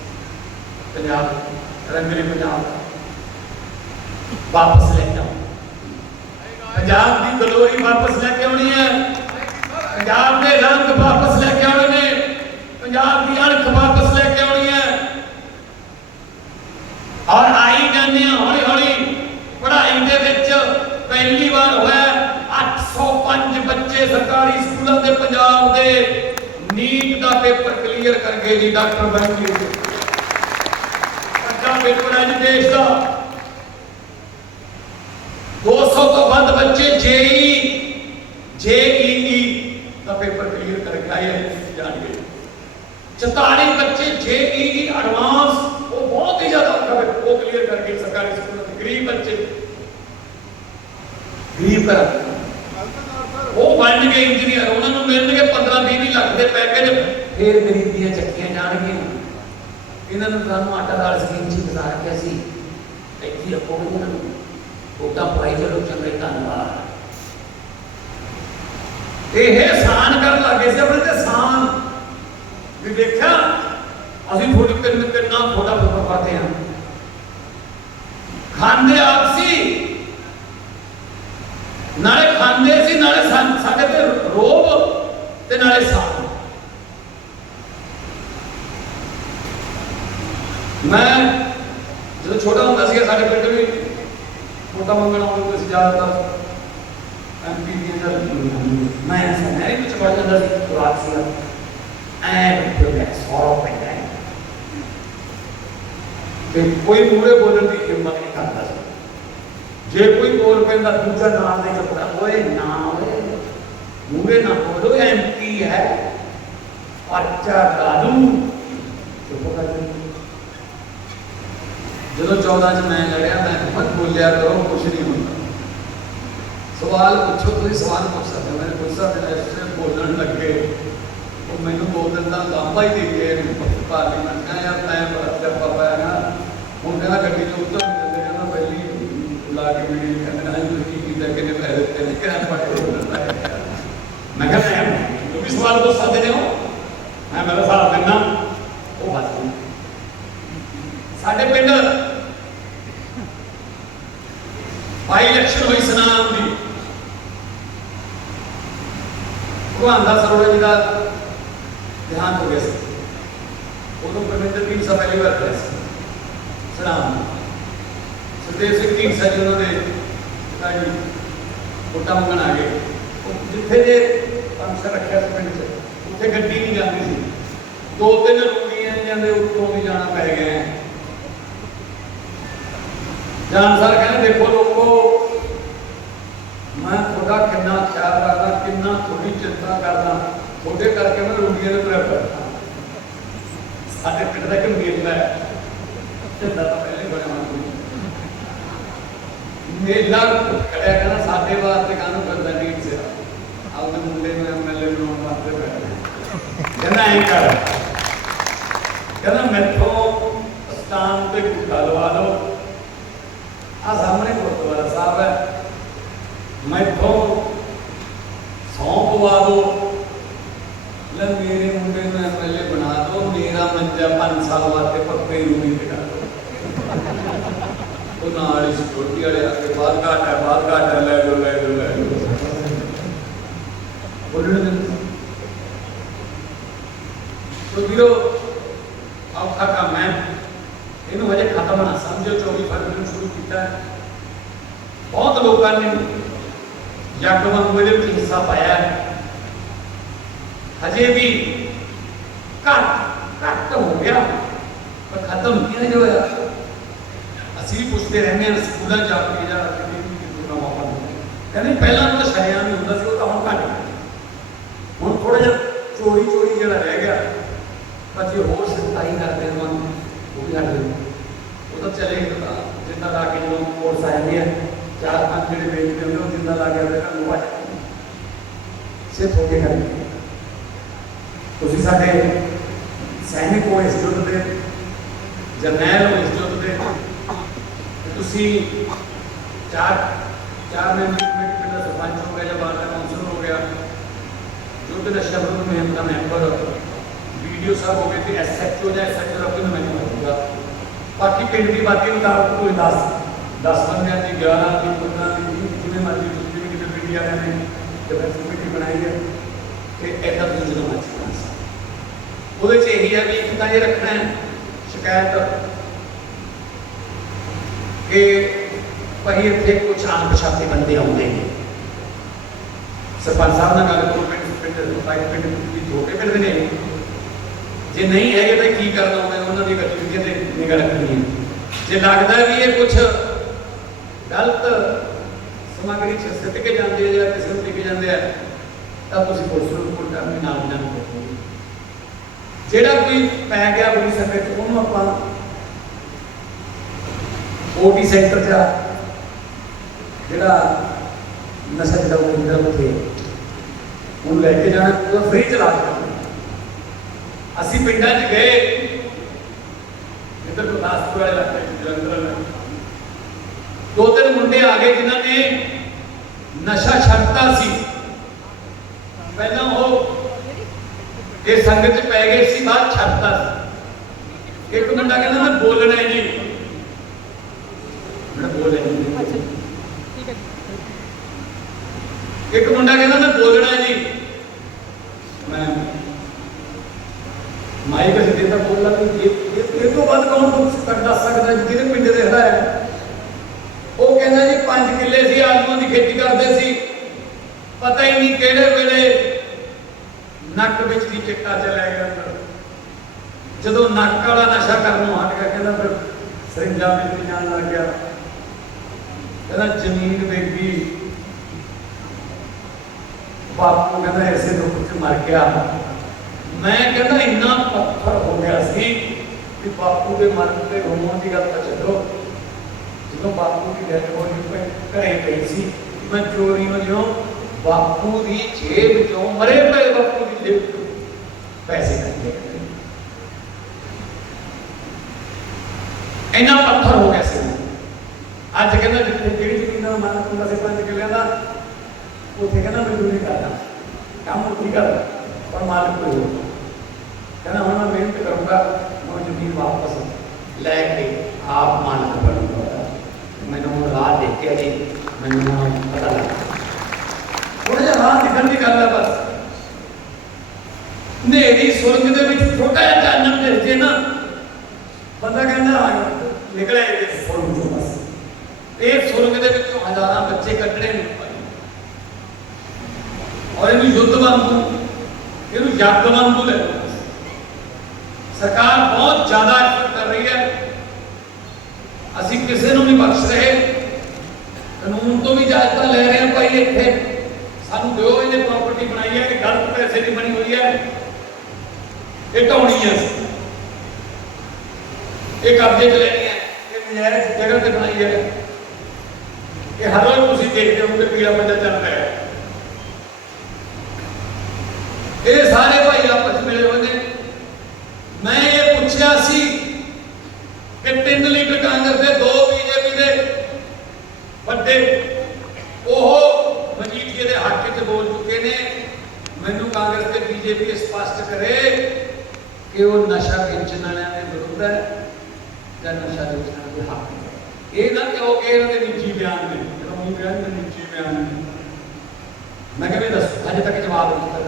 ਪੰਜਾਬ ਰੰਗਲੇ ਪੰਜਾਬ ਵਾਪਸ ਲੈ ਕੇ ਆਓ ਪੰਜਾਬ ਦੀ ਗਲੋਰੀ ਵਾਪਸ ਲੈ ਕੇ ਆਉਣੀ ਹੈ। ਪੰਜਾਬ ਦੇ ਰੰਗ ਵਾਪਸ ਲੈ ਕੇ ਆਉਣੇ ਨੇ। ਪੰਜਾਬ ਦੀ ਅਣਖ ਵਾਪਸ ਲੈ ਕੇ ਆਉਣੀ ਹੈ। ਔਰ ਆਈ ਜਾਂਦੇ ਹੌਲੀ ਹੌਲੀ ਪੜ੍ਹਾਈ ਦੇ ਵਿੱਚ ਪਹਿਲੀ ਵਾਰ ਹੋਇਆ 805 ਬੱਚੇ ਬੱਚੇ ਸਰਕਾਰੀ ਸਕੂਲਾਂ ਦੇ ਪੰਜਾਬ ਦੇ ਨੀਟ ਦਾ ਪੇਪਰ ਕਲੀਅਰ ਕਰ ਗਏ ਜੀ, ਡਾਕਟਰ ਬੈਂਕਲੀ ਅੱਛਾ ਪੇਪਰ ਹੈ ਦੇਸ਼ ਦਾ 200 ਤੋਂ ਵੱਧ ਬੱਚੇ ਜੇਈ ਜੇਈਈ ਦਾ ਪੇਪਰ ਕਲੀਅਰ ਕਰਕੇ ਆਏ ਹੈ ਜਾਣਗੇ 44 ਬੱਚੇ ਜੇਈਈ ਐਡਵਾਂਸ ਉਹ ਬਹੁਤ ਹੀ ਜ਼ਿਆਦਾ ਔਖਾ ਹੈ ਉਹ ਕਲੀਅਰ ਕਰਕੇ ਸਰਕਾਰੀ ਸਕੂਲਾਂ ਦੇ ਗਰੀਬ ਬੱਚੇ ਗਰੀਬ ਘਰ ਉਹ ਬਣ ਗਏ ਇੰਜੀਨੀਅਰ ਉਹਨਾਂ ਨੂੰ ਮਿਲਣਗੇ 15 20 ਲੱਖ ਦੇ ਪੈਕੇਜ ਫੇਰ ਗਰੀਬੀਆਂ ਚੱਕੀਆਂ ਜਾਣਗੀਆਂ ਇਹਨਾਂ ਨੂੰ ਤੁਹਾਨੂੰ ਆਟਾ ਦਾਲ ਸਕੀਮ ਚ ਬਤਾ ਰੱਖਿਆ ਸੀ ਇੱਥੇ ਰੱਖੋਗੇ ਇਹਨਾਂ ਨੂੰ ਉਹਦਾ ਪਾਈ ਚਲੋ ਚੰਗੇ ਧੰਨਵਾਦ ਇਹ ਆਸਾਨ ਕਰਨ ਲੱਗੇ ਸੀ, ਆਪਣੇ ਤੇ ਆਸਾਨ ਵੀ ਦੇਖਿਆ ਅਸੀਂ ਥੋੜੀ ਕਿੰਨ ਕਿੰਨਾ ਥੋੜਾ ਫੋਟੋ ਪਾਤੇ ਹਾਂ ਖਾਂਦੇ ਆਪ ਸੀ। ਨਾਲੇ ਖਾਂਦੇ ਸੀ, ਨਾਲੇ ਸਾਡੇ ਤੇ ਰੋਬ ਤੇ ਨਾਲੇ ਸਾਹ ਮੈਂ ਜਦੋਂ ਛੋਟਾ ਹੁੰਦਾ ਸੀ ਸਾਡੇ ਪਿੰਡ ਵੀ ਛੋਟਾ ਮੰਗਣ ਆਉਂਦੇ ਹੁੰਦੇ ਸੀ ਜ਼ਿਆਦਾਤਰ। ਮੈਂ ਸਮੇਂ ਵਿੱਚ ਪੜ ਜਾਂਦਾ ਸੀ ਕ੍ਰੋਆਟੀਆ ਐਂਡ ਪ੍ਰੋਗਰੈਸ ਸੌਰਵ ਪੈਂਦਾ ਹੈ ਤੇ ਕੋਈ ਮੂਰੇ ਬੋਲਣ ਦੀ ਹਿੰਮਤ ਨਹੀਂ ਕਰਦਾ ਸੀ ਜੇ ਕੋਈ ਬੋਲ ਪੈਂਦਾ ਦੂਜਾ ਨਾਲ ਦੇ ਚੁੱਪਦਾ ਓਏ ਨਾ ਓਏ ਮੂਰੇ ਨਾ ਬੋਲੋ ਐਮਪੀ ਹੈ ਪਰਚਾ ਕਾਦੂ ਚੁੱਪ ਕਰ ਜਾ ਜਦੋਂ 14 ਚ ਮੈਂ ਲੜਿਆ ਮੈਂ ਮਤ ਬੋਲਿਆ ਕਰੋ ਕੁਛ ਨਹੀਂ ਹੁੰਦਾ ਸਵਾਲ ਪੁੱਛੋ, ਤੁਸੀਂ ਸਵਾਲ ਪੁੱਛ ਸਕਦੇ ਹੋ। ਮੈਨੂੰ ਗੁੱਸਾ ਤੇ ਐਸੇ ਬੋਲਣ ਲੱਗੇ ਉਹ ਮੈਨੂੰ ਦੋ ਦਾ ਲਾਂਭਾ ਹੀ ਦੇ ਗਏ ਪਾਰਲੀਮੈਂਟ ਦਾ। ਯਾਰ ਮੈਂ ਬੜਾ ਸਿਆਪਾ ਪਾਇਆ ਨਾ। ਹੁਣ ਕਹਿੰਦਾ ਗੱਡੀ ਤੋਂ ਉੱਤਰ ਨਹੀਂ ਕਹਿੰਦਾ ਪਹਿਲੀ ਲਾ ਕੇ ਵੀ ਕਹਿੰਦੇ ਨਾ ਤੁਸੀਂ ਕੀਤਾ? ਕਿੰਨੇ ਪੈਸੇ ਦਿੱਤੇ ਨੇ? ਕਿਹਨਾਂ ਪੜੇ ਮੈਂ ਕਹਿੰਦਾ ਯਾਰ ਤੁਸੀਂ ਵੀ ਸਵਾਲ ਪੁੱਛ ਸਕਦੇ ਹੋ ਮੈਂ ਮੇਰਾ ਹਿਸਾਬ ਦਿੰਦਾ। ਉਹ ਬਸ ਸਾਡੇ ਪਿੰਡ ਬਾਈ ਇਲੈਕਸ਼ਨ ਹੋਈ ਸਨਾਮ ਦੀ ਭਗਵਾਨ ਦਾ ਸਰੋੜਾ ਜੀ ਦਾ ਦੇਹਾਂਤ ਹੋ ਗਿਆ ਸੀ। ਉਦੋਂ ਪਰਮਿੰਦਰ ਸਿੰਘ ਪਹਿਲੀ ਵਾਰ ਕਰਿਆ ਸੀ। ਸਨਾਮ ਸੁਖਦੇਵ ਸਿੰਘ ਢੀਂਡਸਾ ਜੀ ਉਹਨਾਂ ਦੇ ਪਿਤਾ ਜੀ ਵੋਟਾਂ ਮੰਗਣ ਆ ਗਏ। ਉਹ ਜਿੱਥੇ ਜੇ ਫੰਕਸ਼ਨ ਰੱਖਿਆ ਸੀ ਪਿੰਡ 'ਚ, ਉੱਥੇ ਗੱਡੀ ਨਹੀਂ ਜਾਂਦੀ ਸੀ। ਦੋ ਤਿੰਨ ਰੂੜੀਆਂ ਜਾਂਦੇ ਉੱਤੋਂ ਵੀ ਜਾਣਾ ਪੈ ਗਿਆ। ਹੈ ਜਾਨਸਰ ਕਹਿੰਦੇ, ਦੇਖੋ ਲੋਕੋ ਮੈਂ ਤੁਹਾਡਾ ਕਿੰਨਾ ਖਿਆਲ ਰੱਖਦਾ ਕਿੰਨਾ ਤੁਹਾਡੀ ਚਿੰਤਾ ਕਰਦਾ, ਤੁਹਾਡੇ ਕਰਕੇ ਮੈਂ ਰੂੜੀਆਂ ਦੇ ਤੁਰਿਆ ਫਿਰਦਾ ਸਾਡੇ ਪਿੰਡ ਦਾ ਇੱਕ ਮੇਲਾ ਹੈ। ਚੰਦਾ ਤਾਂ ਪਹਿਲੇ ਬੜਿਆ ਮੇਲਾ ਕਰਿਆ ਕਹਿੰਦਾ ਸਾਡੇ ਵਾਸਤੇ ਕਾਹਨੂੰ ਕਰਦਾ ਨਹੀਂ ਸਿਰ। ਆਪਦੇ ਮੁੰਡੇ ਨੂੰ ਐਮਐਲਏ ਬਣਾਉਣ ਵਾਸਤੇ ਬੈਠਾ। ਕਹਿੰਦਾ ਐਂ ਕਰ। ਕਹਿੰਦਾ ਮੈਥੋਂ ਸਟਾਮ ਤੇ ਗੁੱਟਾ ਲਵਾ ਲਓ। ਆ ਸਾਹਮਣੇ ਗੁਰਦੁਆਰਾ ਸਾਹਿਬ ਹੈ। ਮੈਥੋਂ ਸੌਂਪ ਪਵਾ ਦੋ ਲੈ ਮੇਰੇ ਮੁੰਡੇ ਨੂੰ ਐਮਐਲਏ ਬਣਾ ਦੋ ਮੇਰਾ ਮੰਜਾ 5 ਸਾਲ ਵਾਸਤੇ ਪੱਕੇ ਨੂੰ ਨਹੀਂ ਟਿਕਾ ਉਹ ਨਾਲ ਹੀ ਸਿਕਿਉਰਟੀ ਵਾਲੇ ਆ ਕੇ ਬਾਹਰ ਘਾਟ ਹੈ, ਬਾਹਰ ਘਾਟ ਹੈ, ਲੈ ਲਓ ਲੈ ਲਓ ਲੈ ਲਓ। ਬੋਲਣ ਦੇ ਤੋ ਵੀਰੋ ਔਖਾ ਕੰਮ ਹੈ। ਇਹਨੂੰ ਹਜੇ ਖਤਮ ਨਾ ਸਮਝੋ 24 ਫਰਵਰੀ ਨੂੰ ਸ਼ੁਰੂ ਕੀਤਾ ਬਹੁਤ ਲੋਕਾਂ ਨੇ ਜੱਗ ਵਾਂਗੂ ਇਹਦੇ ਵਿੱਚ ਹਿੱਸਾ ਪਾਇਆ ਹੈ ਹਜੇ ਵੀ ਘੱਟ ਘੱਟ ਹੋ ਗਿਆ ਪਰ ਖਤਮ ਕਿਉਂ ਨਹੀਂ ਹੋਇਆ ਅਸੀਂ ਵੀ ਪੁੱਛਦੇ ਰਹਿੰਦੇ ਹਾਂ ਸਕੂਲਾਂ ਜਾ ਕੇ ਜਾਂ ਕਿਤੇ ਵੀ ਕਿਤੇ ਨਾ ਮੌਕਾ ਮਿਲੇ। ਕਹਿੰਦੇ ਪਹਿਲਾਂ ਤਾਂ ਸ਼ਰਿਆਂ ਵੀ ਹੁੰਦਾ ਸੀ ਉਹ ਤਾਂ ਹੁਣ ਘੱਟ ਗਿਆ ਹੁਣ ਥੋੜਾ ਜਿਹਾ ਚੋਰੀ ਚੋਰੀ ਜਿਹੜਾ ਰਹਿ ਗਿਆ ਪਰ ਜੇ ਹੋਰ ਸਖਤਾਈ ਕਰਦੇ ਹਾਂ ਉਹ ਵੀ ਹਟ ਜਾਊ ਉਹ ਤਾਂ ਚਲੇ ਗਿਆ ਜਿੰਦਾ ਲਾ ਕੇ ਜਦੋਂ ਕੋਰਸ ਆ ਜਾਂਦੇ ਆ ਚਾਰ ਪੰਜ ਜਿਹੜੇ ਵੇਚਦੇ ਹੁੰਦੇ ਉਹ ਜਿੰਦਾ ਲਾ ਕੇ ਆਪਣੇ ਘਰ ਨੂੰ ਆ ਜਾਂਦੇ ਸਿਰਫ ਹੋ ਕੇ ਕਰੀਏ ਤੁਸੀਂ ਸਾਡੇ ਸੈਨਿਕ ਹੋ ਇਸ ਯੁੱਧ ਦੇ ਜਰਨੈਲ ਹੋ ਇਸ ਯੁੱਧ ਦੇ ਤੇ ਤੁਸੀਂ ਚਾਰ ਚਾਰ ਮੈਂਬਰ ਕਮੇਟੀ ਪਿੰਡ ਦਾ ਸਰਪੰਚ ਹੋ ਗਿਆ ਜਾਂ ਬਾਰ ਦਾ ਕਾਉਂਸਲਰ ਹੋ ਗਿਆ ਯੁੱਧ ਨਸ਼ਾ ਵਿਰੋਧ ਮੁਹਿੰਮ ਦਾ ਮੈਂਬਰ ਵੀਡੀਓ ਸਾਹਿਬ ਹੋ ਗਏ ਤੇ ਐਸਐਚਓ ਜਾਂ ਐਸਐਚਓ ਦਾ ਕੋਈ ਮੈਨੂੰ ਹੋਊਗਾ ਬਾਕੀ ਪਿੰਡ ਦੀ ਬਾਕੀ ਮੁਤਾਬਕ ਕੋਈ 10 10 ਬੰਦਿਆਂ ਦੀ 11 ਦੀ 15 ਦੀ ਵੀਹ, ਜਿਵੇਂ ਮਰਜ਼ੀ ਤੁਸੀਂ ਜਿਵੇਂ ਕਿਤੇ ਮੀਡੀਆ ਵਾਲਿਆਂ ਨੇ ਡਿਫੈਂਸ ਕਮੇਟੀ ਬਣਾਈ ਹੈ ਤੇ ਐਦਾਂ ਤੁਸੀਂ ਜਦੋਂ ਮਰਜ਼ੀ ਬਣਾ ਸਕਦੇ ਉਹਦੇ ਚ ਇਹੀ ਹੈ ਵੀ ਇੱਕ ਤਾਂ ਇਹ ਰੱਖਣਾ ਹੈ ਸ਼ਿਕਾਇਤ ਕਿ ਭਾਈ ਇੱਥੇ ਕੁਝ ਅਣਪਛਾਤੇ ਬੰਦੇ ਆਉਂਦੇ ਨੇ ਸਰਪੰਚ ਸਾਹਿਬ ਨਾਲ ਗੱਲ ਕਰੋ ਪਿੰਡ ਪਿੰਡ ਪਾਈ ਪਿੰਡ ਵੀ ਛੋਟੇ ਪਿੰਡ ਦੇ ਨੇ ਜੇ ਨਹੀਂ ਹੈਗੇ ਤਾਂ ਕੀ ਕਰਨਾ ਹੁੰਦਾ ਉਹਨਾਂ ਦੀ ਗਤੀਵਿਧੀਆਂ ਤੇ ਨਿਗਾਹ ਰੱਖਣੀ ਹੈ ਜੇ ਲੱਗਦਾ ਵੀ ਇਹ ਕੁਝ ਗਲਤ ਸਮੱਗਰੀ ਚ ਸਿੱਟ ਕੇ ਜਾਂਦੇ ਆ ਜਾਂ ਕਿਸੇ ਨੂੰ ਦੇ ਜਾਂਦੇ ਆ, ਤਾਂ ਤੁਸੀਂ ਪੁਲਿਸ ਨੂੰ ਰਿਪੋਰਟ ਕਰਨੀ ਨਾਲ ਦੀ ਨਾਲ ਕਰੋ ਜਿਹੜਾ ਕੋਈ ਪੈ ਗਿਆ ਬੜੀ ਸੰਗਤ ਉਹਨੂੰ ਆਪਾਂ ਓਟੀ ਸੈਂਟਰ ਚ ਜਿਹੜਾ ਨਸ਼ਾ ਜਿਹੜਾ ਉਹ ਹੁੰਦਾ ਉੱਥੇ ਉਹਨੂੰ ਲੈ ਕੇ ਜਾਣਾ, ਉਹਦਾ ਫ੍ਰੀ ਚ ਇਲਾਜ ਕਰਨਾ। ਅਸੀਂ ਪਿੰਡਾਂ 'ਚ ਗਏ, ਇੱਧਰ ਗੁਰਦਾਸਪੁਰ ਵਾਲੇ ਇਲਾਕੇ 'ਚ ਜਲੰਧਰ ਵਾਲੇ। ਦੋ ਤਿੰਨ ਮੁੰਡੇ ਆ ਗਏ ਜਿਨ੍ਹਾਂ ਨੇ ਨਸ਼ਾ ਛੱਡਤਾ ਸੀ। ਪਹਿਲਾਂ ਉਹ ਇਹ ਸੰਗਤ 'ਚ ਪੈ ਗਏ ਸੀ ਬਾਅਦ ਛੱਡਤਾ ਸੀ। ਇੱਕ ਮੁੰਡਾ ਕਹਿੰਦਾ ਮੈਂ ਬੋਲਣਾ ਹੈ ਜੀ ਮੈਂ ਬੋਲਿਆ ਨਹੀਂ। ਅੱਛਾ ਠੀਕ ਹੈ ਇੱਕ ਮੁੰਡਾ ਕਹਿੰਦਾ ਮੈਂ ਬੋਲਣਾ ਹੈ ਜੀ ਮੈਂ ਮਾਈਕ ਅਸੀਂ ਦੇਤਾ ਬੋਲਣਾ ਨਹੀਂ ਇਹ ਇਹ- ਤੋਂ ਵੱਧ ਕੌਣ ਕੁਝ ਕਰ ਦੱਸ ਸਕਦਾ ਜਿਹਦੇ ਪਿੰਡ ਦੇ ਹਰਾ ਹੈ ਕਹਿੰਦਾ ਜੀ 5 ਕਿੱਲੇ ਸੀ, ਆਲੂਆਂ ਦੀ ਖੇਤੀ ਕਰਦੇ ਸੀ। ਪਤਾ ਹੀ ਨਹੀਂ ਕਿਹੜੇ ਵੇਲੇ ਨੱਕ ਵਿੱਚ ਦੀ ਚਿੱਟਾ ਚਲਿਆ ਗਿਆ ਜਦੋਂ ਨੱਕ ਵਾਲਾ ਨਸ਼ਾ ਕਰਨੋਂ ਹਟ ਗਿਆ, ਕਹਿੰਦਾ ਫਿਰ ਸਰਿੰਜਾਂ ਵਿੱਚ ਜਾਣ ਲੱਗ ਗਿਆ। ਕਹਿੰਦਾ ਜ਼ਮੀਨ ਵੇਗੀ ਬਾਪੂ ਕਹਿੰਦਾ ਐਸੇ ਦੁੱਖ ਚ ਮਰ ਗਿਆ। ਮੈਂ ਕਹਿੰਦਾ ਇੰਨਾ ਪੱਥਰ ਹੋ ਗਿਆ ਸੀ ਕਿ ਬਾਪੂ ਦੇ ਮਰਨ ਤੇ ਰੋਣ ਦੀ ਗੱਲ ਤਾਂ ਛੱਡੋ। ਜਦੋਂ ਬਾਪੂ ਦੀ ਡੈਥ ਹੋਈ ਮੈਂ ਘਰੇ ਪਈ ਸੀ ਮੈਂ ਚੋਰੀਆਂ ਜਿਉਂ ਬਾਪੂ ਦੀ ਜੇਬ ਚੋਂ ਮਰੇ ਪਏ ਬਾਪੂ ਦੀ ਜੇਬ ਚੋਂ ਪੈਸੇ ਕੱਢੇ ਇੰਨਾ ਪੱਥਰ ਹੋ ਗਿਆ ਸੀ ਅੱਜ ਕਹਿੰਦਾ ਜਿੱਥੇ ਜਿਹੜੀ ਜ਼ਮੀਨ ਦਾ ਮਾਲਕ ਹੁੰਦਾ ਸੀ ਪੰਜ ਕਿੱਲਿਆਂ ਦਾ ਉੱਥੇ ਕਹਿੰਦਾ ਮੈਨੂੰ ਨਹੀਂ ਕਰਨਾ ਕੰਮ ਉੱਥੇ ਕਰ ਪਰ ਮਾਲਕ ਕੋਈ ਹੋਰ ਕਹਿੰਦਾ ਹੁਣ ਮੈਂ ਮਿਹਨਤ ਕਰੂੰਗਾ ਮੈਂ ਜ਼ਮੀਨ ਵਾਪਸ ਲੈ ਕੇ ਜੀ ਮੈਨੂੰ ਪਤਾ ਲੱਗਾ ਥੋੜਾ ਜਿਹਾ ਰਾਹ ਨਿਕਲਣ ਦੀ ਗੱਲ ਹੈ ਬਸ। ਨੇਰੀ ਸੁਰੰਗ ਦੇ ਵਿੱਚ ਛੋਟਾ ਜਿਹਾ ਚਾਨਣ ਦਿਸ ਜੇ ਨਾ, ਬੰਦਾ ਕਹਿੰਦਾ ਆ ਨਿਕਲਿਆ ਇਹ ਸੁਰੰਗ ਚੋਂ ਬਸ। ਇਹ ਸੁਰੰਗ ਦੇ ਵਿੱਚੋਂ ਹਜ਼ਾਰਾਂ ਬੱਚੇ ਕੱਢਣੇ ਨੇ ਔਰ ਇਹਨੂੰ ਯੁੱਧ ਵਾਂਗੂ, ਇਹਨੂੰ ਜੱਗ ਵਾਂਗੂ ਲੈ ਸਰਕਾਰ ਬਹੁਤ ਜ਼ਿਆਦਾ ਕਰ ਰਹੀ ਹੈ। ਅਸੀਂ ਕਿਸੇ ਨੂੰ ਨਹੀਂ ਬਖਸ਼ ਰਹੇ। ਕਾਨੂੰਨ ਤੋਂ ਵੀ ਇਜਾਜ਼ਤਾਂ ਲੈ ਰਹੇ ਹਾਂ ਭਾਈ ਇੱਥੇ। ਸਾਨੂੰ ਦਿਓ ਇਹਨੇ ਪ੍ਰਾਪਰਟੀ ਬਣਾਈ ਹੈ ਕਿ ਗਲਤ ਪੈਸੇ ਦੀ ਬਣੀ ਹੋਈ ਹੈ। ਇਹ ਢਾਉਣੀ ਹੈ। ਇਹ ਕਬਜ਼ੇ 'ਚ ਲੈਣੀ ਹੈ। ਇਹ ਨਜਾਇਜ਼ ਜਗ੍ਹਾ ਤੇ ਬਣਾਈ ਹੈ। ਇਹ ਹਰ ਰੋਜ਼ ਤੁਸੀਂ ਦੇਖਦੇ ਹੋ ਕਿ ਪੀਲਾ ਬੱਚਾ ਚੱਲ ਰਿਹਾ ਹੈ। ਇਹ ਸਾਰੇ ਭਾਈ ਆਪਸ 'ਚ ਮਿਲੇ ਹੋਏ ਨੇ ਮੈਂ ਇਹ ਪੁੱਛਿਆ ਸੀ ਕਿ 3 ਲੀਡਰ ਕਾਂਗਰਸ ਦੇ ਦੋ ਬੀਜੇਪੀ ਦੇ ਵੱਡੇ ਉਹ ਮਜੀਠੀਏ ਦੇ ਹੱਕ 'ਚ ਬੋਲ ਚੁੱਕੇ ਨੇ। ਮੈਨੂੰ ਕਾਂਗਰਸ ਤੇ ਬੀਜੇਪੀ ਸਪਸ਼ਟ ਕਰੇ ਕਿ ਉਹ ਨਸ਼ਾ ਵੇਚਣ ਵਾਲਿਆਂ ਦੇ ਵਿਰੁੱਧ ਹੈ ਜਾਂ ਨਸ਼ਾ ਵੇਚਣ ਦੇ ਹੱਕ ਇਹ ਨਾ ਕਹੋ ਕਿ ਇਹਨਾਂ ਦੇ ਨਿੱਜੀ ਬਿਆਨ ਨੇ। ਕਾਨੂੰਨੀ ਬਿਆਨ ਨੇ ਨਿੱਜੀ ਬਿਆਨ ਨੇ। ਮੈਂ ਕਿਵੇਂ ਵੀ ਦੱਸੋ, ਹਜੇ ਤੱਕ ਜਵਾਬ ਨਹੀਂ ਦਿੱਤਾ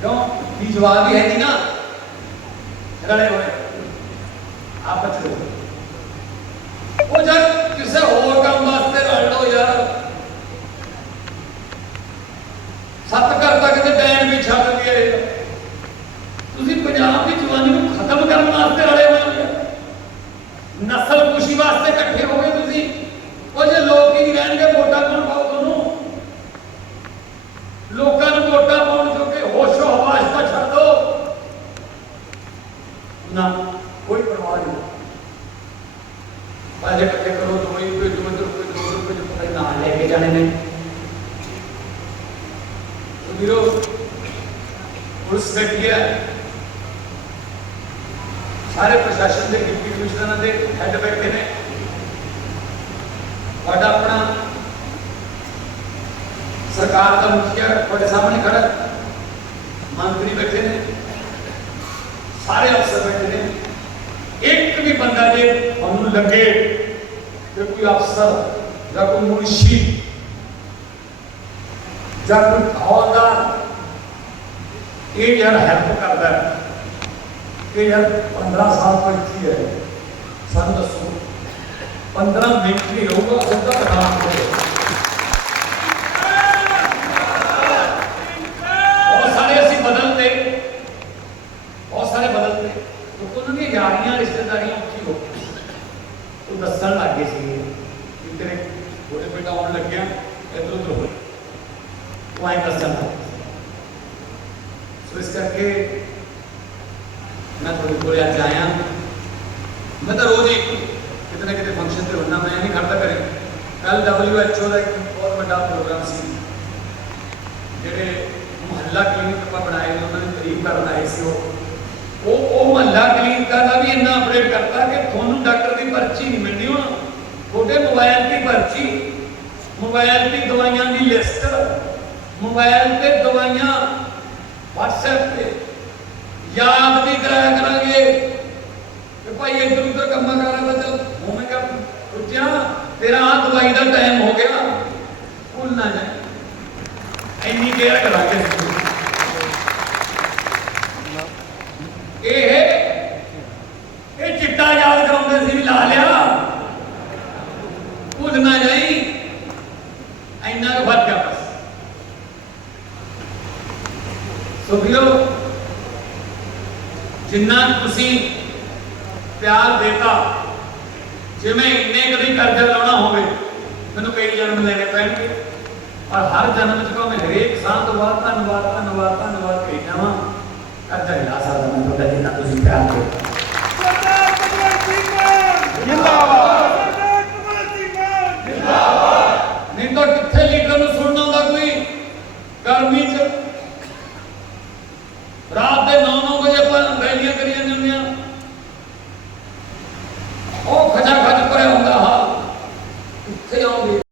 ਕਿਉਂ? ਵੀ ਜਵਾਬ ਹੀ ਹੈ ਨਹੀਂ ਨਾ? ਰਲੇ ਹੋਏ। ਆਪਸ ਵਿੱਚ। ਉਹ ਜਦ ਕਿਸੇ ਹੋਰ ਕੰਮ ਵਾਸਤੇ ਰਲ ਲਓ ਯਾਰ। ਸੱਤ ਘਰ ਤੱਕ ਦੇ ਬੈਨ ਵੀ ਛੱਡ ਗਏ ਤੁਸੀਂ ਪੰਜਾਬ ਦੀ ਜਵਾਨੀ ਨੂੰ ਖਤਮ ਕਰਨ ਵਾਸਤੇ ਰਲੇ ਹੋਏ ਹੋ। ਨਸਲ ਖੁਸ਼ੀ ਵਾਸਤੇ ਇਕੱਠੇ ਹੋ ਗਏ ਤੁਸੀਂ। ਉਹ ਜੇ ਲੋਕ ਹੀ ਨਹੀਂ ਰਹਿਣਗੇ, ਵੋਟਾਂ ਕੌਣ ਪਾਓ ਤੁਹਾਨੂੰ? ਲੋਕਾਂ ਨੂੰ ਵੋਟਾਂ ਪਾਉਣ ਜੋਗੇ ਕਿ ਹੋਸ਼ੋ ਹਵਾਸ ਤਾਂ ਛੱਡ ਦੋ। ਨਾ, ਕੋਈ ਪਰਵਾਹ ਨਹੀਂ। ਪਹਿਲੇ ਇਕੱਠੇ ਕਰੋ ਦੋ ਹੀ ਕੋਈ ਦੋ ਦੋ ਕੋਈ ਦੋ ਦੋ ਕੋਈ ਪਤਾ ਨਾ ਲੈ ਕੇ ਜਾਣੇ ਨੇ। ਵੀਰੋ ਪੁਲਿਸ ਬੈਠੀ ਹੈ? ਸਾਰੇ ਪ੍ਰਸ਼ਾਸਨ ਦੇ ਡਿਪਟੀ ਕਮਿਸ਼ਨਰਾਂ ਦੇ ਹੈੱਡ ਬੈਠੇ ਨੇ। ਤੁਹਾਡਾ ਆਪਣਾ ਸਰਕਾਰ ਦਾ ਮੁਖੀਆ ਤੁਹਾਡੇ ਸਾਹਮਣੇ ਖੜਾ ਮੰਤਰੀ ਬੈਠੇ ਨੇ। ਸਾਰੇ ਅਫਸਰ ਬੈਠੇ ਨੇ। ਇੱਕ ਵੀ ਬੰਦਾ ਜੇ ਤੁਹਾਨੂੰ ਲੱਗੇ ਕਿ ਕੋਈ ਅਫਸਰ ਜਾਂ ਕੋਈ ਮੁਨਸ਼ੀ ਜਾਂ ਕੋਈ ਹੌਲਦਾਰ ਇਹ ਯਾਰ ਹੈਲਪ ਕਰਦਾ ਹੈ। ਕਿ ਯਾਰ 15 ਸਾਲ ਤੋਂ ਇੱਥੇ ਹੈ ਸਾਨੂੰ ਦੱਸੋ 15 ਮਿੰਟ ਨਹੀਂ ਰਹੂਗਾ, ਉਹਦਾ ਨਾਮ ਕਰੋ 5 परसेंट सो इस करके मैं थोड़ी थोड़ी अज आया मैं तो रोज ही कितने कितने फंक्शन से होना मैं नहीं खड़ता करें कल डब्ल्यू एच ओ का एक बहुत बड़ा प्रोग्राम सी ਜਿਹੜੇ ਮੁਹੱਲਾ ਕਲੀਨਿਕ ਆਪਾਂ ਬਣਾਏ ਨੇ, ਉਹਨਾਂ ਨੇ ਗਰੀਬ ਘਰ ਬਣਾਏ ਸੀ ਉਹ। ਉਹ ਉਹ ਮੁਹੱਲਾ ਕਲੀਨਿਕ ਦਾ ਵੀ ਇੰਨਾ ਅਪਡੇਟ ਕਰਤਾ ਕਿ ਤੁਹਾਨੂੰ ਡਾਕਟਰ ਦੀ ਪਰਚੀ ਨਹੀਂ ਮਿਲਣੀ ਹੁਣ। ਤੁਹਾਡੇ ਮੋਬਾਈਲ ਦੀ ਪਰਚੀ ਮੋਬਾਈਲ ਦੀ ਦਵਾਈਆਂ ਦੀ ਲਿਸਟ ਮੋਬਾਈਲ ਤੇ ਦਵਾਈਆਂ, WhatsApp ਤੇ। ਯਾਦ ਵੀ ਕਰਾਇਆ ਕਰਾਂਗੇ। ਕਿ ਭਾਈ ਇੱਧਰ ਉੱਧਰ ਕੰਮਾਂ ਕਰਾਂ ਤਾਂ ਚੱਲ ਹੋਵੇਗਾ ਪੁੱਛਿਆ ਤੇਰਾ ਆ ਦਵਾਈ ਦਾ ਟਾਈਮ ਹੋ ਗਿਆ। ਭੁੱਲ ਨਾ ਜਾਏ ਇੰਨੀ ਕੇਅਰ ਕਰਾਂਗੇ। ਇਹ ਇਹ ਚਿੱਟਾ ਯਾਦ ਕਰਾਉਂਦੇ ਸੀ ਵੀ ਲਾ ਲਿਆ ਭੁੱਲ ਨਾ ਜਾਈ ਇੰਨਾ ਕੁ ਫ਼ਰਕ ਆ ਬਸ ਸੋ ਵੀਰੋ ਜਿੰਨਾ ਤੁਸੀਂ ਪਿਆਰ ਦੇਤਾ ਜਿਵੇਂ ਇੰਨੇ ਕਦੀ ਕਰਜ਼ਾ ਲਾਉਣਾ ਹੋਵੇ, ਮੈਨੂੰ ਕਈ ਜਨਮ ਲੈਣੇ ਪੈਣਗੇ। ਔਰ ਹਰ ਜਨਮ ਚ ਭਾਵੇਂ ਹਰੇਕ ਸਾਹ ਤੋਂ ਬਾਅਦ ਧੰਨਵਾਦ ਧੰਨਵਾਦ ਧੰਨਵਾਦ ਕਹੀ ਜਾਵਾਂ, ਕਰਜ਼ਾ ਨਹੀਂ ਲਾ ਸਕਦਾ ਮੈਂ ਤੁਹਾਡਾ ਜਿੰਨਾ ਤੁਸੀਂ ਪਿਆਰ ਦਿੱਤਾ।